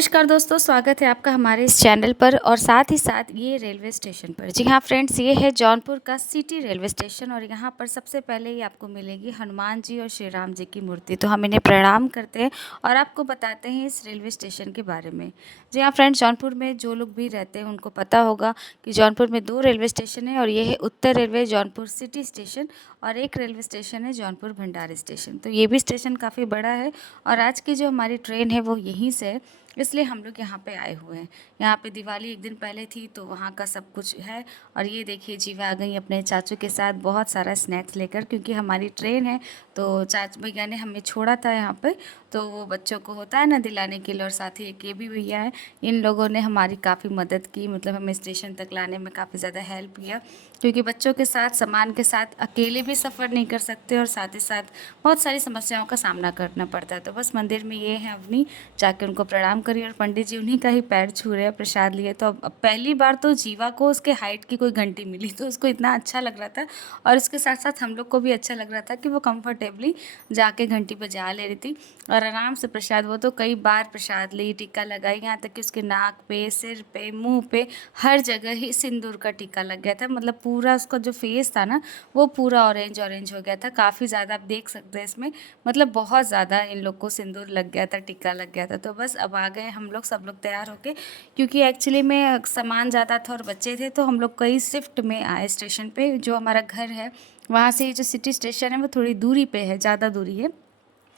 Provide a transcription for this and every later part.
नमस्कार दोस्तों, स्वागत है आपका हमारे इस चैनल पर और साथ ही साथ ये रेलवे स्टेशन पर। जी हाँ फ्रेंड्स, ये है जौनपुर का सिटी रेलवे स्टेशन और यहाँ पर सबसे पहले ही आपको मिलेगी हनुमान जी और श्री राम जी की मूर्ति। तो हम इन्हें प्रणाम करते हैं और आपको बताते हैं इस रेलवे स्टेशन के बारे में। जी हाँ फ्रेंड्स, जौनपुर में जो लोग भी रहते हैं उनको पता होगा कि जौनपुर में 2 रेलवे स्टेशन है और ये है उत्तर रेलवे जौनपुर सिटी स्टेशन और एक रेलवे स्टेशन है जौनपुर भंडारी स्टेशन। तो ये भी स्टेशन काफ़ी बड़ा है और आज की जो हमारी ट्रेन है वो यहीं से है, इसलिए हम लोग यहाँ पे आए हुए हैं। यहाँ पे दिवाली एक दिन पहले थी तो वहाँ का सब कुछ है। और ये देखिए जीवा आ गई अपने चाचू के साथ बहुत सारा स्नैक्स लेकर, क्योंकि हमारी ट्रेन है तो चाचू भैया ने हमें छोड़ा था यहाँ पे, तो वो बच्चों को होता है ना दिलाने के लिए। और साथ ही एक ये भी भैया है, इन लोगों ने हमारी काफ़ी मदद की, मतलब हमें स्टेशन तक लाने में काफ़ी ज़्यादा हेल्प किया, क्योंकि बच्चों के साथ सामान के साथ अकेले भी सफ़र नहीं कर सकते और साथ ही साथ बहुत सारी समस्याओं का सामना करना पड़ता है। तो बस मंदिर में ये है अवनी, जाके उनको प्रणाम करिए और पंडित जी उन्हीं का ही पैर छू रहे हैं, प्रसाद लिए। तो अब पहली बार तो जीवा को उसके हाइट की कोई घंटी मिली तो उसको इतना अच्छा लग रहा था और उसके साथ साथ हम लोग को भी अच्छा लग रहा था कि वो कंफर्टेबली जाके घंटी बजा ले रही थी और आराम से प्रसाद। वो तो कई बार प्रसाद ली, टीका लगाई, यहाँ तक कि उसके नाक पे, सिर पे, मुंह पे, हर जगह ही सिंदूर का टीका लग गया था। मतलब पूरा उसका जो फेस था ना वो पूरा ऑरेंज ऑरेंज हो गया था, काफ़ी ज़्यादा। आप देख सकते हैं इसमें, मतलब बहुत ज़्यादा इन लोग को सिंदूर लग गया था, टीका लग गया था। तो बस अब आ गए हम लोग सब लोग तैयार होके, क्योंकि एक्चुअली में सामान ज़्यादा था और बच्चे थे तो हम लोग कई शिफ्ट में आए स्टेशन पे। जो हमारा घर है वहाँ से जो सिटी स्टेशन है वो थोड़ी दूरी पे है, ज़्यादा दूरी है,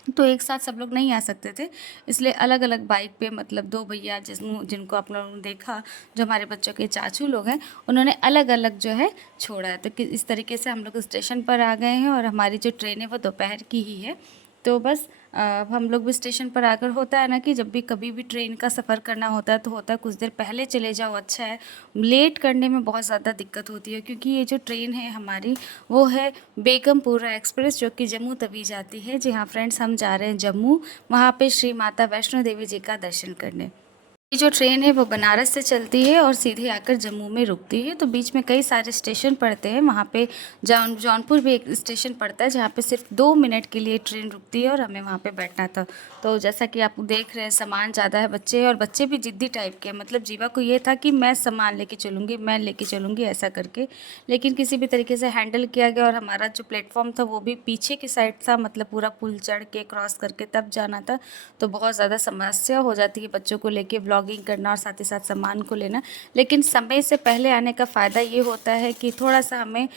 तो एक साथ सब लोग नहीं आ सकते थे, इसलिए अलग अलग बाइक पे, मतलब 2 भैया जिनको आप लोगों ने देखा, जो हमारे बच्चों के चाचू लोग हैं, उन्होंने अलग अलग जो है छोड़ा है। तो इस तरीके से हम लोग स्टेशन पर आ गए हैं और हमारी जो ट्रेन है वो दोपहर की ही है। तो बस हम लोग भी स्टेशन पर आकर, होता है ना कि जब भी कभी भी ट्रेन का सफ़र करना होता है तो होता है कुछ देर पहले चले जाओ अच्छा है, लेट करने में बहुत ज़्यादा दिक्कत होती है। क्योंकि ये जो ट्रेन है हमारी वो है बेगमपुरा एक्सप्रेस, जो कि जम्मू तवी जाती है। जी हाँ फ्रेंड्स, हम जा रहे हैं जम्मू, वहाँ पे श्री माता वैष्णो देवी जी का दर्शन करने। ये जो ट्रेन है वो बनारस से चलती है और सीधे आकर जम्मू में रुकती है। तो बीच में कई सारे स्टेशन पड़ते हैं, वहाँ पे जौनपुर भी एक स्टेशन पड़ता है जहाँ पे सिर्फ 2 मिनट के लिए ट्रेन रुकती है और हमें वहाँ पे बैठना था। तो जैसा कि आप देख रहे हैं सामान ज़्यादा है, बच्चे, और बच्चे भी ज़िद्दी टाइप के हैं। मतलब जीवा को ये था कि मैं सामान लेके चलूँगी, मैं लेके चलूँगी ऐसा करके, लेकिन किसी भी तरीके से हैंडल किया गया। और हमारा जो प्लेटफॉर्म था वो भी पीछे की साइड था, मतलब पूरा पुल चढ़ के क्रॉस करके तब जाना था। तो बहुत ज़्यादा समस्या हो जाती है बच्चों को लेके ब्लॉगिंग करना और साथ ही साथ सामान को लेना। लेकिन समय से पहले आने का फ़ायदा ये होता है कि थोड़ा सा हमें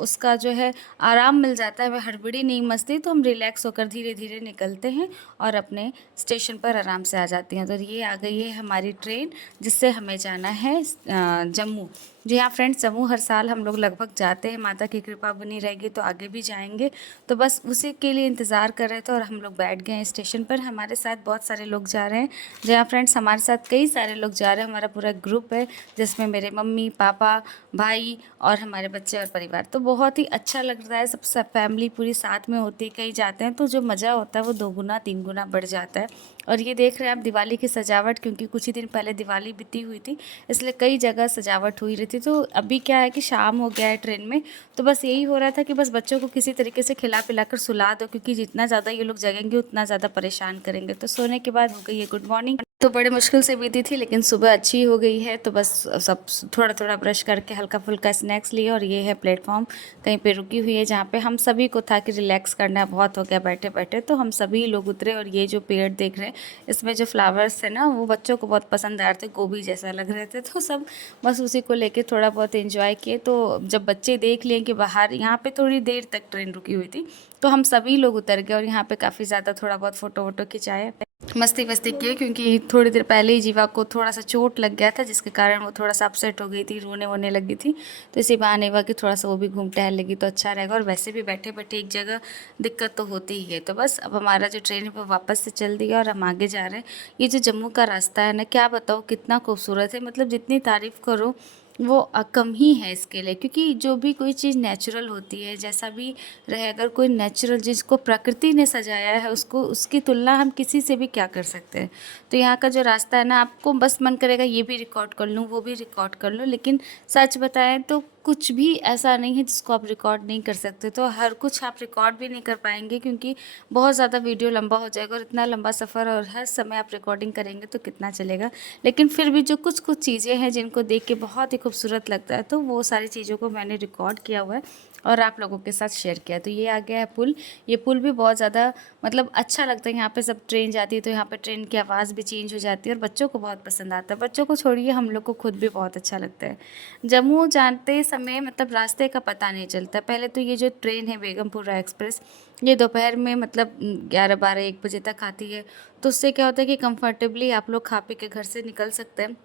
उसका जो है आराम मिल जाता है, हमें हड़बड़ी नहीं मचती, तो हम रिलैक्स होकर धीरे धीरे निकलते हैं और अपने स्टेशन पर आराम से आ जाती हैं। तो ये आ गई है हमारी ट्रेन जिससे हमें जाना है जम्मू। जी हाँ फ्रेंड्स, जम्मू हर साल हम लोग लगभग जाते हैं, माता की कृपा बनी रहेगी तो आगे भी जाएंगे। तो बस उसी के लिए इंतज़ार कर रहे थे और हम लोग बैठ गए हैं स्टेशन पर। हमारे साथ बहुत सारे लोग जा रहे हैं। जी हाँ फ्रेंड्स, हमारे साथ कई सारे लोग जा रहे हैं, हमारा पूरा ग्रुप है जिसमें मेरे मम्मी पापा भाई और हमारे बच्चे और परिवार। तो बहुत ही अच्छा लग रहा है, सब फैमिली पूरी साथ में होती है, कहीं जाते हैं तो जो मज़ा होता है वो 2 गुना 3 गुना बढ़ जाता है। और ये देख रहे हैं आप दिवाली की सजावट, क्योंकि कुछ ही दिन पहले दिवाली बीती हुई थी, इसलिए कई जगह सजावट हुई रही थी। तो अभी क्या है कि शाम हो गया है ट्रेन में, तो बस यही हो रहा था कि बस बच्चों को किसी तरीके से खिला पिला कर सुला दो, क्योंकि जितना ज़्यादा ये लोग जगेंगे उतना ज़्यादा परेशान करेंगे। तो सोने के बाद हो गई है गुड मॉर्निंग। तो बड़े मुश्किल से बीती थी लेकिन सुबह अच्छी हो गई है। तो बस सब थोड़ा थोड़ा ब्रश करके हल्का फुल्का स्नैक्स लिए और ये है प्लेटफॉर्म, कहीं पे रुकी हुई है जहाँ पे हम सभी को था कि रिलैक्स करना बहुत हो गया बैठे बैठे, तो हम सभी लोग उतरे। और ये जो पेड़ देख रहे हैं इसमें जो फ्लावर्स है ना वो बच्चों को बहुत पसंद आ रहे थे, गोभी जैसा लग रहे थे, तो सब बस उसी को लेके थोड़ा बहुत एंजॉय किए। तो जब बच्चे देख लिए कि बाहर यहाँ पे थोड़ी देर तक ट्रेन रुकी हुई थी तो हम सभी लोग उतर गए और यहाँ पे काफ़ी ज़्यादा थोड़ा बहुत फ़ोटो वोटो खिंचाए, मस्ती वस्ती किए, क्योंकि थोड़ी देर पहले ही जीवा को थोड़ा सा चोट लग गया था जिसके कारण वो थोड़ा सा अपसेट हो गई थी, रोने वोने लगी थी। तो इसी बहाने हुआ कि थोड़ा सा वो भी घूम टहल लेगी तो अच्छा रहेगा। और वैसे भी बैठे बैठे एक जगह दिक्कत तो होती ही है। तो बस अब हमारा जो ट्रेन है वो वापस से चल दिया और हम आगे जा रहे हैं। ये जो जम्मू का रास्ता है ना, क्या बताओ कितना खूबसूरत है, मतलब जितनी तारीफ़ करो वो कम ही है इसके लिए। क्योंकि जो भी कोई चीज़ नेचुरल होती है, जैसा भी रहे, अगर कोई नेचुरल जिसको प्रकृति ने सजाया है उसको, उसकी तुलना हम किसी से भी क्या कर सकते हैं। तो यहाँ का जो रास्ता है ना, आपको बस मन करेगा ये भी रिकॉर्ड कर लूँ वो भी रिकॉर्ड कर लूँ, लेकिन सच बताएं तो कुछ भी ऐसा नहीं है जिसको आप रिकॉर्ड नहीं कर सकते। तो हर कुछ आप रिकॉर्ड भी नहीं कर पाएंगे क्योंकि बहुत ज़्यादा वीडियो लंबा हो जाएगा, और इतना लंबा सफ़र और हर समय आप रिकॉर्डिंग करेंगे तो कितना चलेगा। लेकिन फिर भी जो कुछ कुछ चीज़ें हैं जिनको देख के बहुत ही खूबसूरत लगता है, तो वो सारी चीज़ों को मैंने रिकॉर्ड किया हुआ है और आप लोगों के साथ शेयर किया। तो ये आ गया है पुल। ये पुल भी बहुत ज़्यादा मतलब अच्छा लगता है। यहाँ पे सब ट्रेन जाती है तो यहाँ पे ट्रेन की आवाज़ भी चेंज हो जाती है और बच्चों को बहुत पसंद आता है। बच्चों को छोड़िए, हम लोग को खुद भी बहुत अच्छा लगता है। जम्मू जाते समय मतलब रास्ते का पता नहीं चलता। पहले तो ये जो ट्रेन है बेगमपुरा एक्सप्रेस, ये दोपहर में मतलब 11-12-1 बजे तक आती है। तो उससे क्या होता है कि कंफर्टेबली आप लोग खा पी के घर से निकल सकते हैं।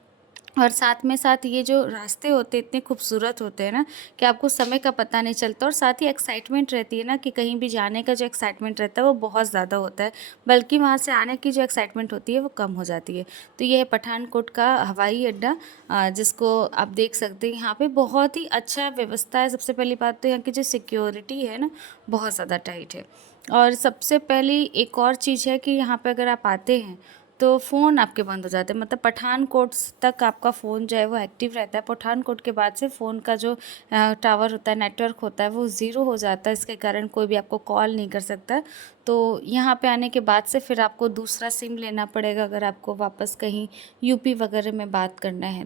और साथ में साथ ये जो रास्ते होते हैं इतने खूबसूरत होते हैं ना कि आपको समय का पता नहीं चलता, और साथ ही एक्साइटमेंट रहती है ना कि कहीं भी जाने का जो एक्साइटमेंट रहता है वो बहुत ज़्यादा होता है, बल्कि वहाँ से आने की जो एक्साइटमेंट होती है वो कम हो जाती है। तो ये है पठानकोट का हवाई अड्डा, जिसको आप देख सकते हैं। यहाँ पे बहुत ही अच्छा व्यवस्था है। सबसे पहली बात तो यहाँ की जो सिक्योरिटी है ना, बहुत ज़्यादा टाइट है। और सबसे पहली एक और चीज़ है कि यहाँ पे अगर आप आते हैं तो फ़ोन आपके बंद हो जाते हैं। मतलब पठानकोट तक आपका फ़ोन जो है वो एक्टिव रहता है। पठानकोट के बाद से फ़ोन का जो टावर होता है, नेटवर्क होता है, वो ज़ीरो हो जाता है। इसके कारण कोई भी आपको कॉल नहीं कर सकता। तो यहाँ पे आने के बाद से फिर आपको दूसरा सिम लेना पड़ेगा अगर आपको वापस कहीं यूपी वगैरह में बात करना है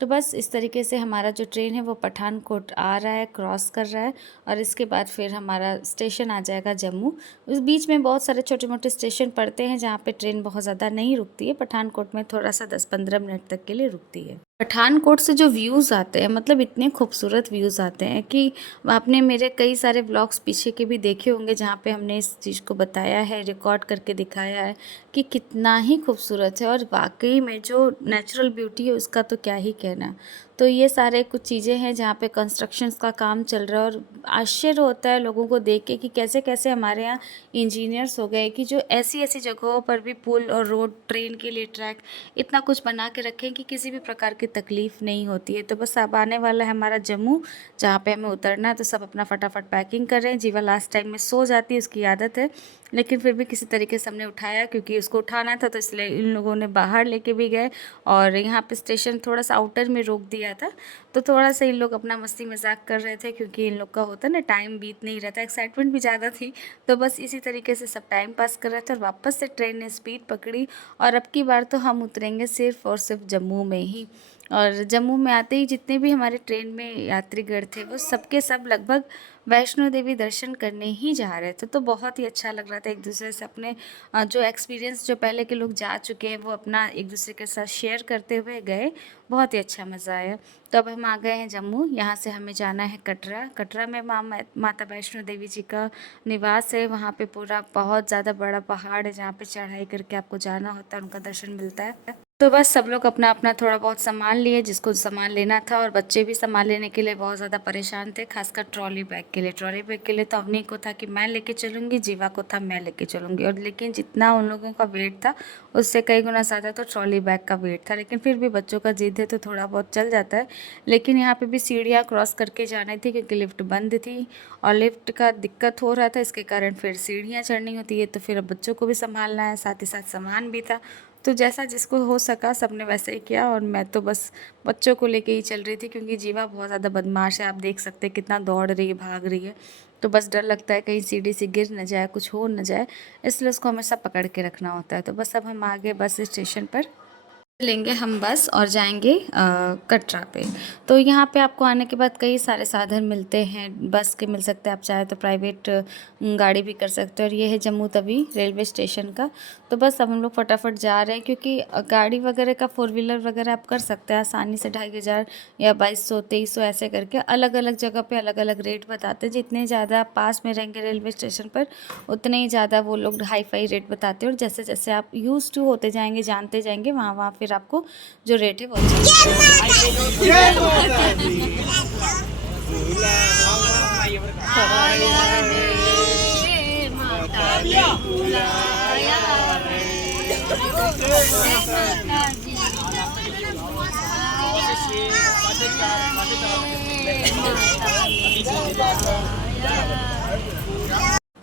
तो बस इस तरीके से हमारा जो ट्रेन है वो पठानकोट आ रहा है, क्रॉस कर रहा है, और इसके बाद फिर हमारा स्टेशन आ जाएगा जम्मू। उस बीच में बहुत सारे छोटे मोटे स्टेशन पड़ते हैं जहाँ पे ट्रेन बहुत ज़्यादा नहीं रुकती है। पठानकोट में थोड़ा सा 10-15 मिनट तक के लिए रुकती है। पठानकोट से जो व्यूज़ आते हैं, मतलब इतने खूबसूरत व्यूज़ आते हैं कि आपने मेरे कई सारे व्लॉग्स पीछे के भी देखे होंगे जहाँ पे हमने इस चीज़ को बताया है, रिकॉर्ड करके दिखाया है कि कितना ही खूबसूरत है। और वाकई में जो नेचुरल ब्यूटी है उसका तो क्या ही कहना। तो ये सारे कुछ चीज़ें हैं जहाँ पे कंस्ट्रक्शंस का काम चल रहा है, और आश्चर्य होता है लोगों को देख के कि कैसे कैसे हमारे यहाँ इंजीनियर्स हो गए कि जो ऐसी ऐसी जगहों पर भी पुल और रोड, ट्रेन के लिए ट्रैक, इतना कुछ बना के रखें कि किसी भी प्रकार की तकलीफ़ नहीं होती है। तो बस अब आने वाला है हमारा जम्मू, जहाँ पे हमें उतरना है। तो सब अपना फटाफट पैकिंग कर रहे हैं। जीवा लास्ट टाइम में सो जाती है, उसकी आदत है, लेकिन फिर भी किसी तरीके से हमने उठाया क्योंकि उसको उठाना था, तो इसलिए इन लोगों ने बाहर लेके भी गए और यहाँ पे स्टेशन थोड़ा सा आउटर में रोक दिया था। तो थोड़ा सा इन लोग अपना मस्ती मजाक कर रहे थे क्योंकि इन लोग का होता है ना, टाइम बीत नहीं रहता, एक्साइटमेंट भी ज़्यादा थी। तो बस इसी तरीके से सब टाइम पास कर रहे थे, और वापस से ट्रेन ने स्पीड पकड़ी, और अब की बार तो हम उतरेंगे सिर्फ और सिर्फ जम्मू में ही। और जम्मू में आते ही जितने भी हमारे ट्रेन में यात्रीगण थे वो सबके सब लगभग वैष्णो देवी दर्शन करने ही जा रहे थे। तो बहुत ही अच्छा लग रहा था एक दूसरे से अपने जो एक्सपीरियंस, जो पहले के लोग जा चुके हैं, वो अपना एक दूसरे के साथ शेयर करते हुए गए। बहुत ही अच्छा मज़ा आया। तो अब हम आ गए हैं जम्मू। यहाँ से हमें जाना है कटरा। कटरा में माता वैष्णो देवी जी का निवास है। वहाँ पे पूरा बहुत ज़्यादा बड़ा पहाड़ है जहाँ पे चढ़ाई करके आपको जाना होता है, उनका दर्शन मिलता है। तो बस सब लोग अपना अपना थोड़ा बहुत सामान लिए, जिसको सामान लेना था, और बच्चे भी सामान लेने के लिए बहुत ज़्यादा परेशान थे, खासकर ट्रॉली बैग के लिए। ट्रॉली बैग के लिए तो अवनी को था कि मैं लेके चलूँगी, जीवा को था मैं लेके चलूँगी, और लेकिन जितना उन लोगों का वेट था उससे कई गुना ज़्यादा तो ट्रॉली बैग का वेट था। लेकिन फिर भी बच्चों का जिद है तो थोड़ा बहुत चल जाता है। लेकिन यहाँ पर भी सीढ़ियाँ क्रॉस करके जानी थी क्योंकि लिफ्ट बंद थी और लिफ्ट का दिक्कत हो रहा था, इसके कारण फिर सीढ़ियाँ चढ़नी होती है। तो फिर अब बच्चों को भी संभालना है, साथ ही साथ सामान भी था। तो जैसा जिसको हो सका सबने वैसे ही किया, और मैं तो बस बच्चों को लेके ही चल रही थी क्योंकि जीवा बहुत ज़्यादा बदमाश है। आप देख सकते हैं कितना दौड़ रही है, भाग रही है। तो बस डर लगता है कहीं सीढ़ी से गिर न जाए, कुछ हो न जाए, इसलिए उसको हमेशा पकड़ के रखना होता है। तो बस अब हम आ गए बस स्टेशन पर। लेंगे हम बस और जाएंगे कटरा पे। तो यहाँ पे आपको आने के बाद कई सारे साधन मिलते हैं, बस के मिल सकते हैं, आप चाहे तो प्राइवेट गाड़ी भी कर सकते हो। और ये है जम्मू तवी रेलवे स्टेशन का। तो बस अब हम लोग फटाफट जा रहे हैं क्योंकि गाड़ी वगैरह का 4 व्हीलर वगैरह आप कर सकते हैं आसानी से। 2500 या 2200-2300 ऐसे करके अलग अलग जगह पे अलग अलग रेट बताते हैं। जितने ज़्यादा आप पास में रहेंगे रेलवे स्टेशन पर, उतने ही ज़्यादा वो लोग हाई फाई रेट बताते हैं। और जैसे जैसे आप यूज़ टू होते जाएंगे, जानते जाएंगे, वहाँ वहाँ फिर आपको जो रेट है वो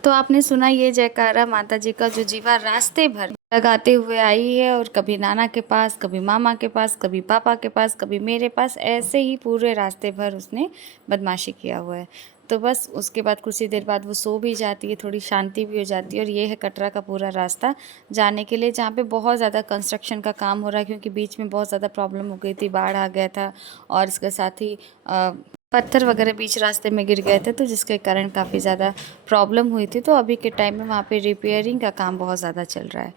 तो आपने सुना ये जयकारा माता जी का जो जीवा रास्ते भर लगाते हुए आई है और कभी नाना के पास, कभी मामा के पास, कभी पापा के पास, कभी मेरे पास, ऐसे ही पूरे रास्ते भर उसने बदमाशी किया हुआ है। तो बस उसके बाद कुछ ही देर बाद वो सो भी जाती है, थोड़ी शांति भी हो जाती है। और ये है कटरा का पूरा रास्ता जाने के लिए, जहाँ पे बहुत ज़्यादा कंस्ट्रक्शन का काम हो रहा है, क्योंकि बीच में बहुत ज़्यादा प्रॉब्लम हो गई थी, बाढ़ आ गया था और इसके साथ ही पत्थर वगैरह बीच रास्ते में गिर गए थे, तो जिसके कारण काफ़ी ज़्यादा प्रॉब्लम हुई थी। तो अभी के टाइम में वहाँ पे रिपेयरिंग का काम बहुत ज़्यादा चल रहा है।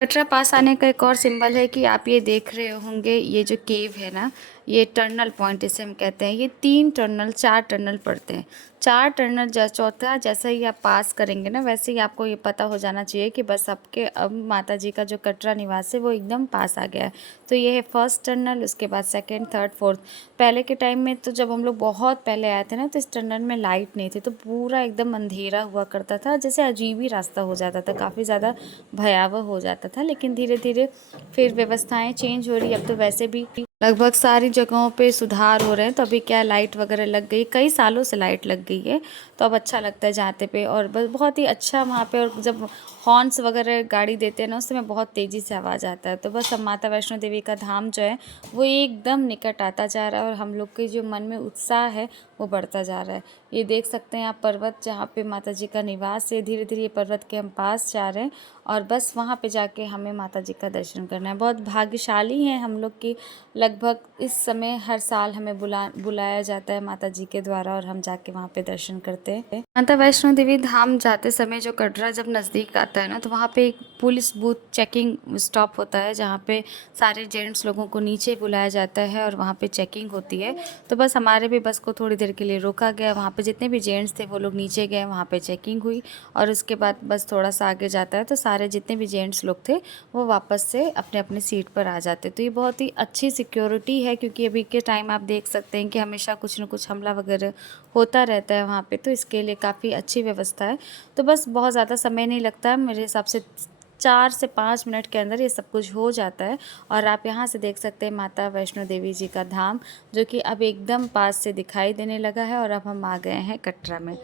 कटरा पास आने का एक और सिंबल है कि आप ये देख रहे होंगे, ये जो केव है ना, ये टर्नल पॉइंट इसे हम कहते हैं। ये 3 टर्नल 4 टर्नल पड़ते हैं। 4 टर्नल चौथा जैसा ही आप पास करेंगे ना, वैसे ही आपको ये पता हो जाना चाहिए कि बस आपके अब माता जी का जो कटरा निवास है वो एकदम पास आ गया है। तो ये है फर्स्ट टर्नल, उसके बाद सेकेंड, थर्ड, फोर्थ। पहले के टाइम में तो जब हम लोग बहुत पहले आए थे ना, तो इस टर्नल में लाइट नहीं थी, तो पूरा एकदम अंधेरा हुआ करता था, जैसे अजीब ही रास्ता हो जाता था, काफ़ी ज़्यादा भयावह हो जाता था। लेकिन धीरे धीरे फिर व्यवस्थाएं चेंज हो रही, अब तो वैसे भी लगभग सारी जगहों पे सुधार हो रहे हैं। तो अभी क्या लाइट वगैरह लग गई, कई सालों से लाइट लग गई है, तो अब अच्छा लगता है जाते पे। और बस बहुत ही अच्छा वहाँ पे, और जब हॉर्न्स वगैरह गाड़ी देते हैं ना, उस समय बहुत तेज़ी से आवाज़ आता है। तो बस अब माता वैष्णो देवी का धाम जो है वो एकदम निकट आता जा रहा है, और हम लोग के जो मन में उत्साह है वो बढ़ता जा रहा है। ये देख सकते हैं आप पर्वत, जहाँ पे माता जी का निवास है। धीरे धीरे ये पर्वत के हम पास जा रहे हैं, और बस वहाँ पे जाके हमें माता जी का दर्शन करना है। बहुत भाग्यशाली हैं हम लोग की, लगभग इस समय हर साल हमें बुलाया जाता है माता जी के द्वारा, और हम जाके वहाँ पे दर्शन करते हैं। माता वैष्णो देवी धाम जाते समय जो कटरा जब नज़दीक आता है ना, तो वहाँ पे एक पुलिस बूथ चेकिंग स्टॉप होता है, जहाँ पे सारे जेंट्स लोगों को नीचे बुलाया जाता है और वहाँ पे चेकिंग होती है। तो बस हमारे भी बस को थोड़ी देर के लिए रोका गया, वहाँ पे जितने भी जेंट्स थे वो लोग नीचे गए, वहाँ पे चेकिंग हुई, और उसके बाद बस थोड़ा सा आगे जाता है तो सारे जितने भी जेंट्स लोग थे वो वापस से अपने अपने सीट पर आ जाते। तो ये बहुत ही अच्छी सिक्योरिटी है, क्योंकि अभी के टाइम आप देख सकते हैं कि हमेशा कुछ न कुछ हमला वगैरह होता रहता है वहाँ पे, तो इसके लिए काफ़ी अच्छी व्यवस्था है। तो बस बहुत ज़्यादा समय नहीं लगता है, मेरे हिसाब से 4 से 5 मिनट के अंदर ये सब कुछ हो जाता है। और आप यहाँ से देख सकते हैं माता वैष्णो देवी जी का धाम, जो कि अब एकदम पास से दिखाई देने लगा है। और अब हम आ गए हैं कटरा में।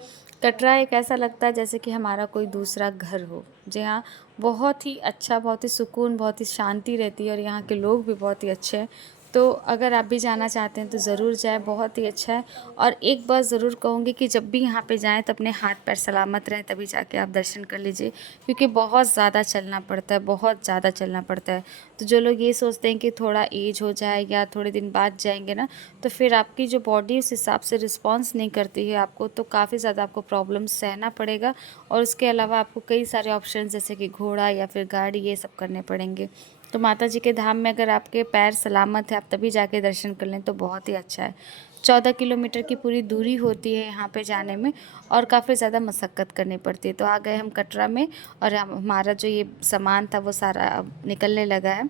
कटरा एक ऐसा लगता है जैसे कि हमारा कोई दूसरा घर हो। जी हाँ, बहुत ही अच्छा, बहुत ही सुकून, बहुत ही शांति रहती है, और यहाँ के लोग भी बहुत ही अच्छे हैं। तो अगर आप भी जाना चाहते हैं तो ज़रूर जाएँ, बहुत ही अच्छा है। और एक बात ज़रूर कहूँगी कि जब भी यहाँ पे जाएँ तो अपने हाथ पैर सलामत रहें, तभी जाके आप दर्शन कर लीजिए, क्योंकि बहुत ज़्यादा चलना पड़ता है, बहुत ज़्यादा चलना पड़ता है। तो जो लोग ये सोचते हैं कि थोड़ा एज हो जाए या थोड़े दिन बाद जाएंगे ना, तो फिर आपकी जो बॉडी उस हिसाब से रिस्पॉन्स नहीं करती है आपको, तो काफ़ी ज़्यादा आपको प्रॉब्लम सहना पड़ेगा। और उसके अलावा आपको कई सारे ऑप्शन जैसे कि घोड़ा या फिर गाड़ी, ये सब करने पड़ेंगे। तो माता जी के धाम में अगर आपके पैर सलामत है, आप तभी जाके दर्शन कर लें, तो बहुत ही अच्छा है। 14 किलोमीटर की पूरी दूरी होती है यहाँ पे जाने में, और काफ़ी ज़्यादा मशक्क़त करनी पड़ती है। तो आ गए हम कटरा में, और हमारा जो ये सामान था वो सारा अब निकलने लगा है।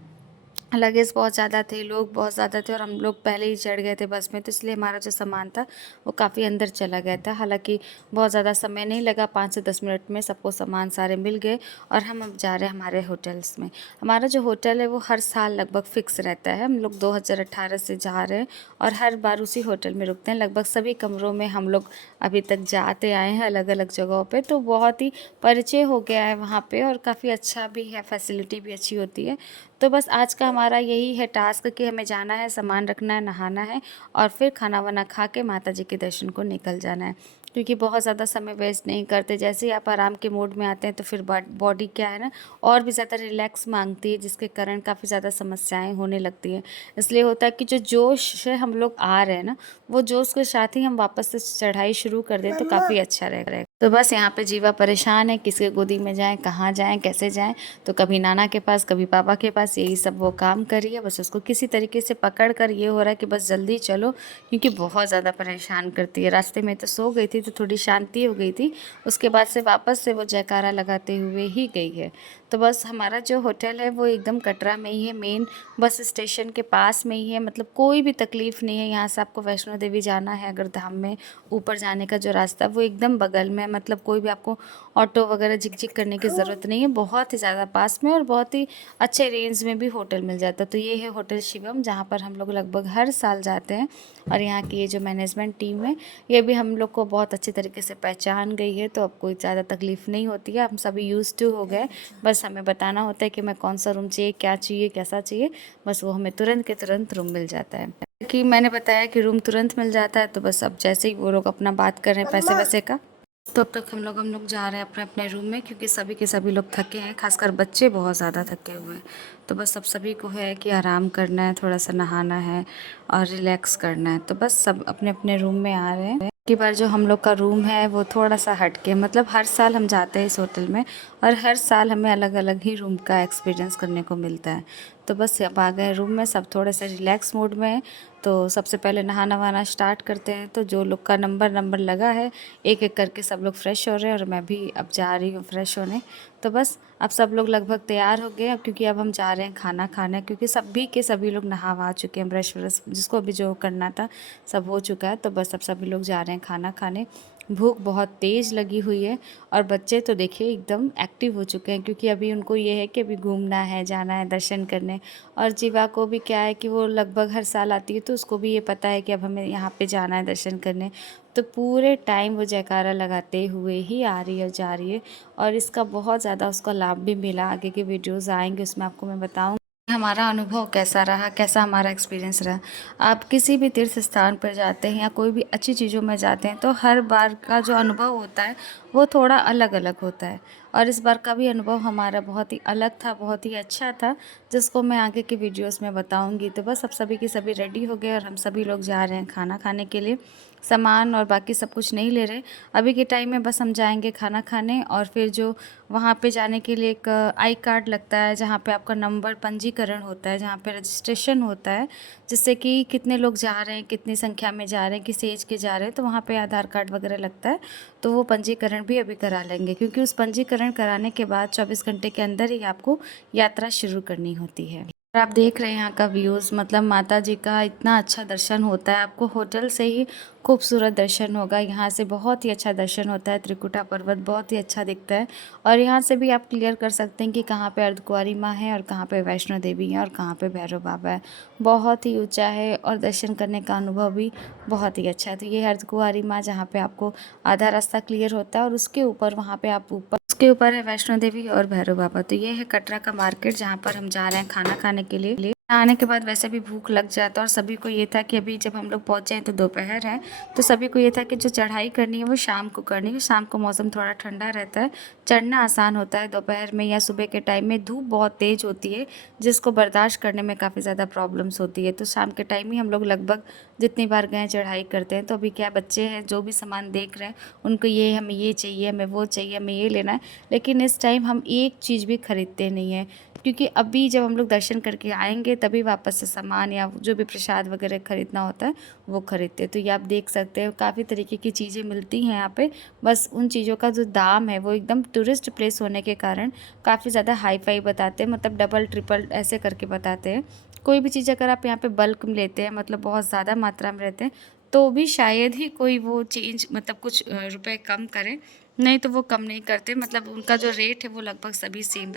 लगेज बहुत ज़्यादा थे, लोग बहुत ज़्यादा थे, और हम लोग पहले ही चढ़ गए थे बस में, तो इसलिए हमारा जो सामान था वो काफ़ी अंदर चला गया था। हालांकि बहुत ज़्यादा समय नहीं लगा, 5 से 10 मिनट में सबको सामान सारे मिल गए, और हम अब जा रहे हैं हमारे होटल्स में। हमारा जो होटल है वो हर साल लगभग फ़िक्स रहता है। हम लोग 2018 से जा रहे हैं, और हर बार उसी होटल में रुकते हैं। लगभग सभी कमरों में हम लोग अभी तक जाते आए हैं, अलग अलग जगहों पे, तो बहुत ही परिचय हो गया है वहाँ पे, और काफ़ी अच्छा भी है, फैसिलिटी भी अच्छी होती है। तो बस आज का हमारा यही है टास्क कि हमें जाना है, सामान रखना है, नहाना है, और फिर खाना वाना खा के माता जी के दर्शन को निकल जाना है, क्योंकि बहुत ज़्यादा समय वेस्ट नहीं करते। जैसे ही आप आराम के मोड में आते हैं तो फिर बॉडी क्या है ना, और भी ज़्यादा रिलैक्स मांगती है, जिसके कारण काफ़ी ज़्यादा समस्याएं होने लगती हैं। इसलिए होता है कि जो जोश से हम लोग आ रहे हैं ना, वो जोश के साथ ही हम वापस से चढ़ाई शुरू कर दें तो काफ़ी अच्छा रहेगा। तो बस यहाँ पे जीवा परेशान है, किसके गोदी में जाएं, कहाँ जाएं, कैसे जाएं। तो कभी नाना के पास, कभी पापा के पास, यही सब वो काम कर रही है। बस उसको किसी तरीके से पकड़ कर ये हो रहा है कि बस जल्दी चलो, क्योंकि बहुत ज़्यादा परेशान करती है। रास्ते में तो सो गई थी तो थोड़ी शांति हो गई थी, उसके बाद से वापस से वो जयकारा लगाते हुए ही गई है। तो बस हमारा जो होटल है वो एकदम कटरा में ही है, मेन बस स्टेशन के पास में ही है। मतलब कोई भी तकलीफ़ नहीं है, यहाँ से आपको वैष्णो देवी जाना है अगर धाम में, ऊपर जाने का जो रास्ता वो एकदम बगल में है। मतलब कोई भी आपको ऑटो वगैरह झिक-झिक करने की ज़रूरत नहीं है, बहुत ही ज़्यादा पास में, और बहुत ही अच्छे रेंज में भी होटल मिल जाता है। तो ये है होटल शिवम, जहाँ पर हम लोग लगभग हर साल जाते हैं, और यहाँ की ये जो मैनेजमेंट टीम है ये भी हम लोग को बहुत अच्छे तरीके से पहचान गई है, तो अब कोई ज़्यादा तकलीफ़ नहीं होती है, हम सभी यूज़ टू हो गए। बस बस हमें बताना होता है कि हमें कौन सा रूम चाहिए, क्या चाहिए, कैसा चाहिए, बस वो हमें तुरंत के तुरंत रूम मिल जाता है। कि मैंने बताया कि रूम तुरंत मिल जाता है, तो बस अब जैसे ही वो लोग अपना बात कर रहे हैं पैसे वैसे का, तो अब तक हम लोग जा रहे हैं अपने अपने रूम में, क्योंकि सभी के सभी लोग थके हैं, खासकर बच्चे बहुत ज़्यादा थके हुए हैं। तो बस अब सभी को है कि आराम करना है, थोड़ा सा नहाना है और रिलैक्स करना है, तो बस सब अपने अपने रूम में आ रहे हैं। की बार जो हम लोग का रूम है वो थोड़ा सा हट के, मतलब हर साल हम जाते हैं इस होटल में और हर साल हमें अलग अलग ही रूम का एक्सपीरियंस करने को मिलता है। तो बस अब आ गए रूम में, सब थोड़े से रिलैक्स मूड में हैं। तो सबसे पहले नहाना वहाना स्टार्ट करते हैं। तो जो लोग का नंबर नंबर लगा है, एक एक करके सब लोग फ्रेश हो रहे हैं और मैं भी अब जा रही हूँ फ्रेश होने। तो बस अब सब लोग लगभग तैयार हो गए, अब क्योंकि अब हम जा रहे हैं खाना खाने, क्योंकि सभी के सभी लोग नहा वहा चुके हैं, ब्रश व्रश जिसको भी जो करना था सब हो चुका है। तो बस अब सभी लोग जा रहे हैं खाना खाने। भूख बहुत तेज़ लगी हुई है और बच्चे तो देखिए एकदम एक्टिव हो चुके हैं, क्योंकि अभी उनको ये है कि अभी घूमना है, जाना है दर्शन करने। और जीवा को भी क्या है कि वो लगभग हर साल आती है, तो उसको भी ये पता है कि अब हमें यहाँ पे जाना है दर्शन करने। तो पूरे टाइम वो जयकारा लगाते हुए ही आ रही है, जा रही है, और इसका बहुत ज़्यादा उसका लाभ भी मिला। आगे के वीडियोज़ आएंगे उसमें आपको मैं बताऊँ हमारा अनुभव कैसा रहा, कैसा हमारा एक्सपीरियंस रहा। आप किसी भी तीर्थ स्थान पर जाते हैं या कोई भी अच्छी चीज़ों में जाते हैं, तो हर बार का जो अनुभव होता है वो थोड़ा अलग अलग होता है। और इस बार का भी अनुभव हमारा बहुत ही अलग था, बहुत ही अच्छा था, जिसको मैं आगे के वीडियोस में बताऊंगी। तो बस अब सभी की सभी रेडी हो गए और हम सभी लोग जा रहे हैं खाना खाने के लिए। सामान और बाकी सब कुछ नहीं ले रहे अभी के टाइम में, बस हम जाएंगे खाना खाने। और फिर जो वहाँ पे जाने के लिए एक आई कार्ड लगता है, जहाँ पे आपका नंबर पंजीकरण होता है, जहाँ पे रजिस्ट्रेशन होता है, जिससे कि कितने लोग जा रहे हैं, कितनी संख्या में जा रहे हैं, किस एज के जा रहे हैं, तो वहाँ पे आधार कार्ड वगैरह लगता है। तो वो पंजीकरण भी अभी करा लेंगे, क्योंकि उस पंजीकरण कराने के बाद 24 घंटे के अंदर ही आपको यात्रा शुरू करनी होती है। और आप देख रहे हैं यहाँ का व्यूज़, मतलब माता जी का इतना अच्छा दर्शन होता है, आपको होटल से ही खूबसूरत दर्शन होगा। यहाँ से बहुत ही अच्छा दर्शन होता है, त्रिकुटा पर्वत बहुत ही अच्छा दिखता है। और यहाँ से भी आप क्लियर कर सकते हैं कि कहाँ पे अर्धकुंवारी माँ है और कहाँ पे वैष्णो देवी है और कहाँ पे भैरव बाबा है। बहुत ही ऊंचा है और दर्शन करने का अनुभव भी बहुत ही अच्छा है। तो ये अर्धकुंवारी माँ, जहाँ पे आपको आधा रास्ता क्लियर होता है, और उसके ऊपर वहाँ पे आप ऊपर उसके ऊपर है वैष्णो देवी और भैरव बाबा। तो ये है कटरा का मार्केट, जहाँ पर हम जा रहे हैं खाना खाने के लिए। आने के बाद वैसे भी भूख लग जाता, और सभी को ये था कि अभी जब हम लोग पहुँचे हैं तो दोपहर है, तो सभी को ये था कि जो चढ़ाई करनी है वो शाम को करनी है। शाम को मौसम थोड़ा ठंडा रहता है, चढ़ना आसान होता है। दोपहर में या सुबह के टाइम में धूप बहुत तेज़ होती है, जिसको बर्दाश्त करने में काफ़ी ज़्यादा प्रॉब्लम्स होती है। तो शाम के टाइम ही हम लोग लगभग जितनी बार गए चढ़ाई करते हैं। तो अभी क्या बच्चे हैं जो भी सामान देख रहे हैं, उनको ये हमें ये चाहिए, हमें वो चाहिए, हमें ये लेना है, लेकिन इस टाइम हम एक चीज़ भी खरीदते नहीं हैं, क्योंकि अभी जब हम लोग दर्शन करके आएंगे तभी वापस से सामान या जो भी प्रसाद वगैरह खरीदना होता है वो खरीदते हैं। तो ये आप देख सकते हैं काफ़ी तरीके की चीज़ें मिलती हैं यहाँ पे। बस उन चीज़ों का जो दाम है वो एकदम टूरिस्ट प्लेस होने के कारण काफ़ी ज़्यादा हाई फाई बताते हैं, मतलब डबल ट्रिपल ऐसे करके बताते हैं। कोई भी चीज़ अगर आप यहाँ पे बल्क में लेते हैं, मतलब बहुत ज़्यादा मात्रा में रहते हैं, तो भी शायद ही कोई वो चेंज, मतलब कुछ रुपए कम करें, नहीं तो वो कम नहीं करते। मतलब उनका जो रेट है वो लगभग सभी सेम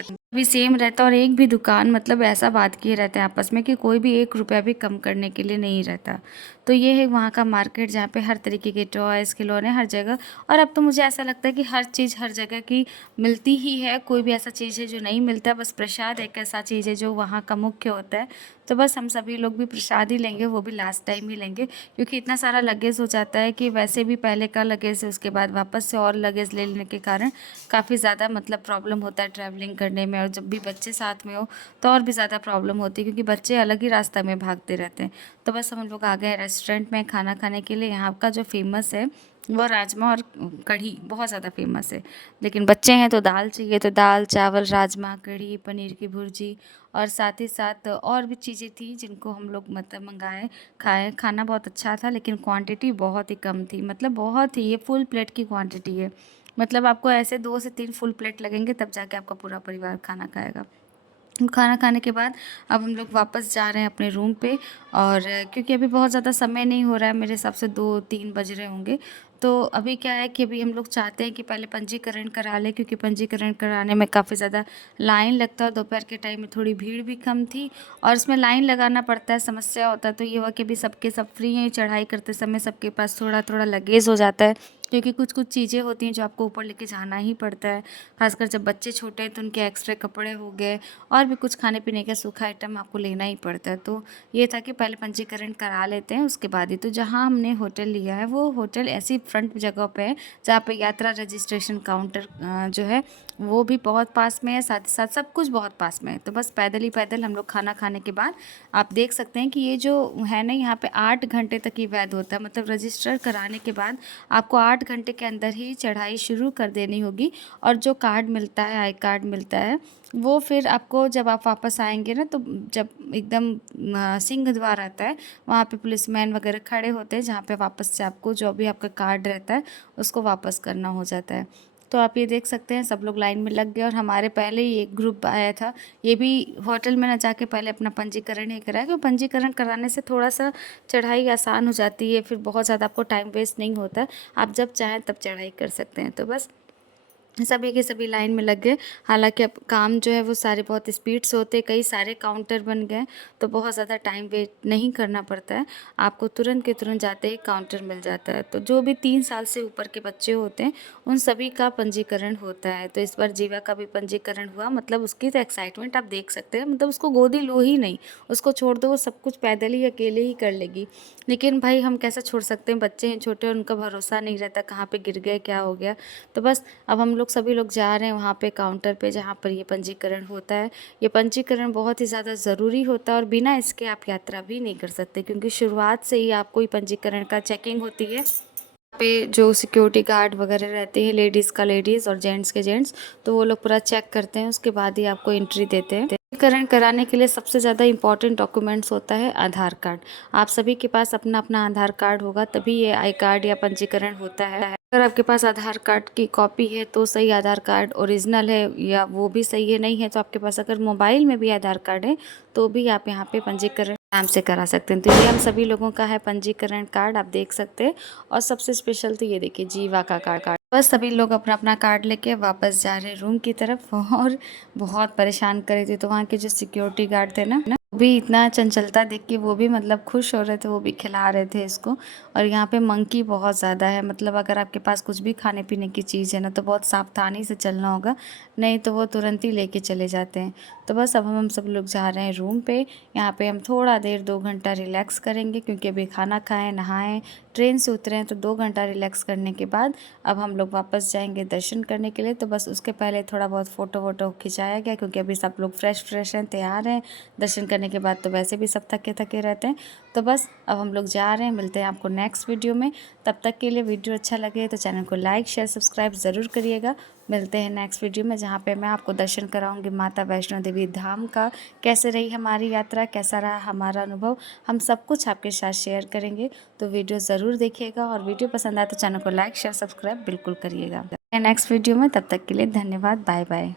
रहता है। और एक भी दुकान मतलब ऐसा बात किए रहते हैं आपस में कि कोई भी 1 रुपया भी कम करने के लिए नहीं रहता। तो ये है वहाँ का मार्केट, जहाँ पे हर तरीके के टॉयज़ खिलौने हर जगह। और अब तो मुझे ऐसा लगता है कि हर चीज़ हर जगह की मिलती ही है, कोई भी ऐसा चीज़ है जो नहीं मिलता। बस प्रसाद एक ऐसा चीज़ है जो वहाँ का मुख्य होता है। तो बस हम सभी लोग भी प्रसाद ही लेंगे, वो भी लास्ट टाइम ही लेंगे, क्योंकि इतना सारा लगेज हो जाता है कि वैसे भी पहले का लगेज है, उसके बाद वापस से और लगेज ले लेने के कारण काफ़ी ज़्यादा मतलब प्रॉब्लम होता है ट्रैवलिंग करने में। और जब भी बच्चे साथ में हो तो और भी ज़्यादा प्रॉब्लम होती है, क्योंकि बच्चे अलग ही रास्ता में भागते रहते हैं। तो बस हम लोग आ गए रेस्टोरेंट में खाना खाने के लिए। यहाँ का जो फेमस है वो राजमा और कढ़ी बहुत ज़्यादा फेमस है, लेकिन बच्चे हैं तो दाल चाहिए, तो दाल चावल राजमा कढ़ी पनीर की भुर्जी, और साथ ही साथ और भी चीज़ें थी जिनको हम लोग मतलब मंगाए खाए। खाना बहुत अच्छा था, लेकिन क्वांटिटी बहुत ही कम थी, मतलब बहुत ही, ये फुल प्लेट की क्वांटिटी है। मतलब आपको ऐसे 2 से 3 फुल प्लेट लगेंगे तब जाके आपका पूरा परिवार खाना खाएगा। खाना खाने के बाद अब हम लोग वापस जा रहे हैं अपने रूम पे। और क्योंकि अभी बहुत ज़्यादा समय नहीं हो रहा है, मेरे हिसाब से 2-3 बज रहे होंगे। तो अभी क्या है कि अभी हम लोग चाहते हैं कि पहले पंजीकरण करा लें, क्योंकि पंजीकरण कराने में काफ़ी ज़्यादा लाइन लगता है। दोपहर के टाइम में थोड़ी भीड़ भी कम थी, और इसमें लाइन लगाना पड़ता है, समस्या होता है। तो ये हुआ कि अभी सबके सब फ्री हैं, चढ़ाई करते समय सबके पास थोड़ा थोड़ा लगेज हो जाता है, क्योंकि कुछ-कुछ चीज़ें होती हैं जो आपको ऊपर लेके जाना ही पड़ता है। ख़ासकर जब बच्चे छोटे हैं तो उनके एक्स्ट्रा कपड़े हो गए और भी कुछ खाने-पीने का सूखा आइटम आपको लेना ही पड़ता है। तो ये था कि पहले पंजीकरण करा लेते हैं उसके बाद ही। तो जहाँ हमने होटल लिया है वो होटल ऐसी फ्रंट जगह पे है जहाँ पे यात्रा रजिस्ट्रेशन काउंटर जो है वो भी बहुत पास में है, साथ ही साथ सब कुछ बहुत पास में है। तो बस पैदल ही पैदल हम लोग खाना खाने के बाद आप देख सकते हैं कि ये जो है ना यहाँ पे 8 घंटे तक ये वैध होता है। मतलब रजिस्टर कराने के बाद आपको 8 घंटे के अंदर ही चढ़ाई शुरू कर देनी होगी और जो कार्ड मिलता है, आई कार्ड मिलता है, वो फिर आपको जब आप वापस आएँगे ना तो जब एकदम सिंह द्वार आता है, वहाँ पे पुलिसमैन वगैरह खड़े होते हैं जहाँ पे वापस से आपको जो भी आपका कार्ड रहता है, उसको वापस करना हो जाता है। तो आप ये देख सकते हैं सब लोग लाइन में लग गए और हमारे पहले ही एक ग्रुप आया था। ये भी होटल में ना जाके पहले अपना पंजीकरण ही कराया, क्योंकि पंजीकरण कराने से थोड़ा-सा चढ़ाई आसान हो जाती है, फिर बहुत ज़्यादा आपको टाइम वेस्ट नहीं होता है। आप जब चाहें तब चढ़ाई कर सकते हैं। तो बस सभी के सभी लाइन में लग गए। हालाँकि अब काम जो है वो सारे बहुत स्पीड से होते हैं, कई सारे काउंटर बन गए, तो बहुत ज़्यादा टाइम वेस्ट नहीं करना पड़ता है। आपको तुरंत के तुरंत जाते ही काउंटर मिल जाता है। तो जो भी 3 साल से ऊपर के बच्चे होते हैं, उन सभी का पंजीकरण होता है। तो इस बार जीवा का भी पंजीकरण हुआ, मतलब उसकी तो एक्साइटमेंट आप देख सकते हैं। मतलब उसको गोदी लो ही नहीं, उसको छोड़ दो, वो सब कुछ पैदल ही अकेले ही कर लेगी। लेकिन भाई हम कैसे छोड़ सकते हैं, बच्चे हैं छोटे, उनका भरोसा नहीं रहता कहाँ पे गिर गए, क्या हो गया। तो बस अब हम लोग सभी लोग जा रहे हैं वहाँ पे काउंटर पे जहाँ पर ये पंजीकरण होता है। ये पंजीकरण बहुत ही ज़्यादा ज़रूरी होता है और बिना इसके आप यात्रा भी नहीं कर सकते, क्योंकि शुरुआत से ही आपको ये पंजीकरण का चेकिंग होती है। पे जो सिक्योरिटी गार्ड वगैरह रहते हैं, लेडीज़ का लेडीज़ और जेंट्स के जेंट्स, तो वो लोग पूरा चेक करते हैं, उसके बाद ही आपको एंट्री देते हैं। पंजीकरण कराने के लिए सबसे ज़्यादा इम्पॉर्टेंट डॉक्यूमेंट्स होता है आधार कार्ड। आप सभी के पास अपना अपना आधार कार्ड होगा तभी ये आई कार्ड या पंजीकरण होता है। अगर आपके पास आधार कार्ड की कॉपी है तो सही, आधार कार्ड ओरिजिनल है या वो भी सही है, नहीं है तो आपके पास अगर मोबाइल में भी आधार कार्ड है तो भी आप यहाँ पे पंजीकरण आराम से करा सकते हैं। तो ये हम सभी लोगों का है पंजीकरण कार्ड, आप देख सकते हैं। और सबसे स्पेशल तो ये देखिए जीवा का कार्ड। बस सभी लोग अपना अपना कार्ड लेके वापस जा रहे हैं रूम की तरफ और बहुत परेशान कर रहे थे। तो वहाँ के जो सिक्योरिटी गार्ड थे ना, वो भी इतना चंचलता देख के वो भी मतलब खुश हो रहे थे, वो भी खिला रहे थे इसको। और यहाँ पे मंकी बहुत ज़्यादा है, मतलब अगर आपके पास कुछ भी खाने पीने की चीज़ है ना तो बहुत सावधानी से चलना होगा, नहीं तो वो तुरंत ही लेके चले जाते हैं। तो बस अब हम सब लोग जा रहे हैं रूम पे। यहाँ पे हम थोड़ा देर 2 घंटा रिलैक्स करेंगे, क्योंकि अभी खाना खाएं, नहाएं, ट्रेन से उतरे हैं, तो 2 घंटा रिलैक्स करने के बाद अब हम लोग वापस जाएंगे दर्शन करने के लिए। तो बस उसके पहले थोड़ा बहुत फ़ोटो वोटो खिंचाया गया, क्योंकि अभी सब लोग फ्रेश हैं, तैयार हैं। दर्शन करने के बाद तो वैसे भी सब थके थके रहते हैं। तो बस अब हम लोग जा रहे हैं, मिलते हैं आपको नेक्स्ट वीडियो में। तब तक के लिए वीडियो अच्छा लगे तो चैनल को लाइक शेयर सब्सक्राइब ज़रूर करिएगा। मिलते हैं नेक्स्ट वीडियो में, जहाँ पे मैं आपको दर्शन कराऊंगी माता वैष्णो देवी धाम का। कैसे रही हमारी यात्रा, कैसा रहा हमारा अनुभव, हम सब कुछ आपके साथ शेयर करेंगे। तो वीडियो ज़रूर देखिएगा और वीडियो पसंद आए तो चैनल को लाइक शेयर सब्सक्राइब बिल्कुल करिएगा। नेक्स्ट वीडियो में, तब तक के लिए धन्यवाद, बाय बाय।